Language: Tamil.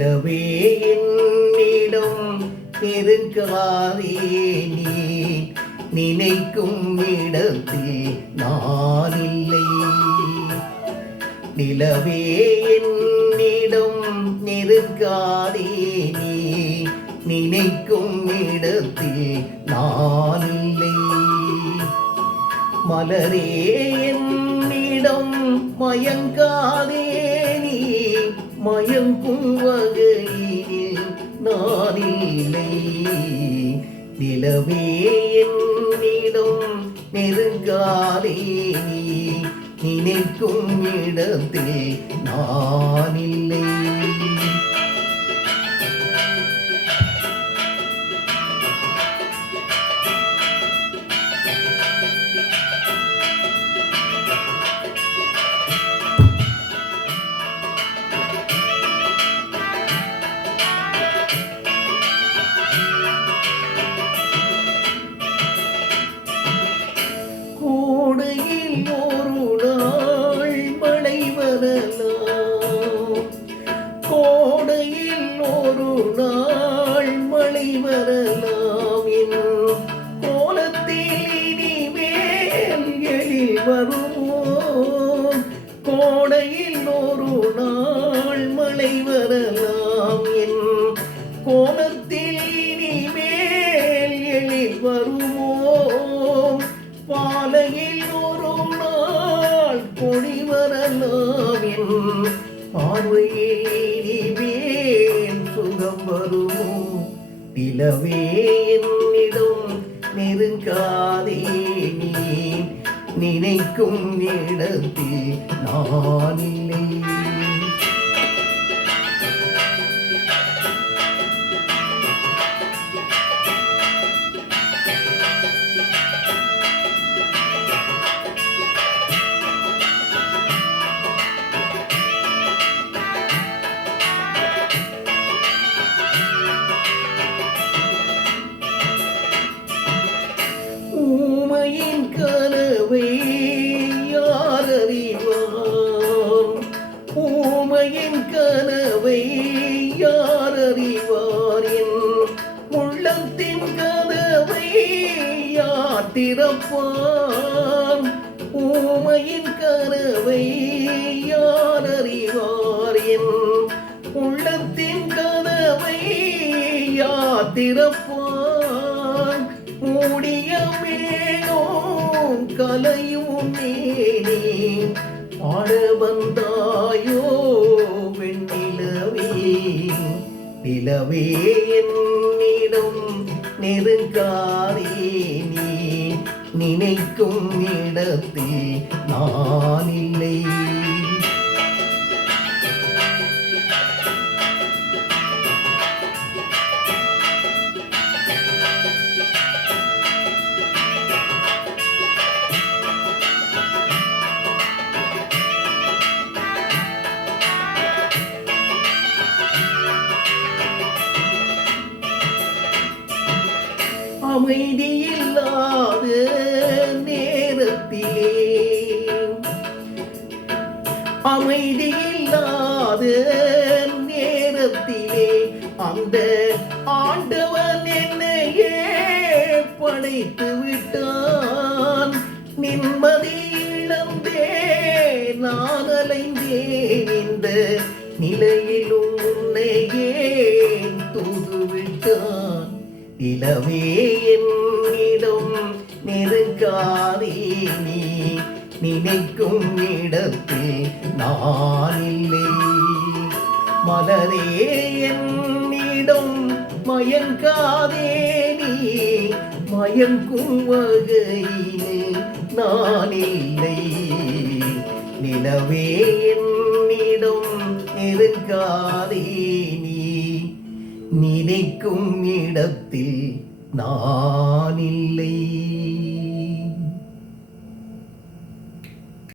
நிலவே என்னிடம் நெருங்காதே நீ நினைக்கும் இடத்தில் நான் இல்லை. நிலவே என்னிடம் நெருங்காதே நீ நினைக்கும் இடத்தில் நான் இல்லை. மலரே என்னிடம் மயங்காதே நீ மயங்கும் வகையில் நான் இல்லை. நிலவே என்னிடம் நெருங்காதே நீ நினைக்கும் இடத்தில் நான் இல்லை. கோடையில் ஒரு நாள் மழை வரலாம். கோடையில் ஒரு நாள் மழை வரலாம். என் கோலத்தில் இனிமேல் எழில் வருமோ? கோடையில் ஒரு நாள் மழை வரலாம். என் கோலத்தில் இனிமேல் எழில் வருமோ? பாலையில் ஒரு நாள் கொடி வரலாம். என் பார்வையில் சுகம் வருமோ? நிலவே என்னிடம் நெருங்காதே நீ நினைக்கும் இடத்தில் நான் இல்லை. ஊமையின் கனவை யார் அறிவார்? ஊமையின் கனவை யார் அறிவார்? என் உள்ளத்தின் கனவை யார் திறப்பார்? ஊமையின் கனவை யார் அறிவார்? என் உள்ளத்தின் கனவை யார் திறப்பார்? மூடிய மேலோ கலையும் நேனே பாட வந்தாயோ வெண்ணிலவே. நிலவே என்னிடம் நெருங்காதே நீ நினைக்கும் இடத்தில் நான் இல்லை. அமைதியில்லாத நேரத்திலே அமைதியில்லாத நேரத்திலே அந்த ஆண்டவன் என்னையே படைத்து விட்டான். நிம்மதி இழந்தே நான் அலைந்தேன். இந்த நிலையிலும் உன்னையே தூதுவிட்டான். நிலவே என்னிடம் நெருங்காதே நீ நினைக்கும் இடத்தில் நான் இல்லை. மலரே என்னிடம் மயங்காதே நீ மயங்கும் வகையில் நான் இல்லை. நிலவே என்னிடம் நெருங்காதே நீ நினைக்கும் இடத்தில் நான் இல்லை.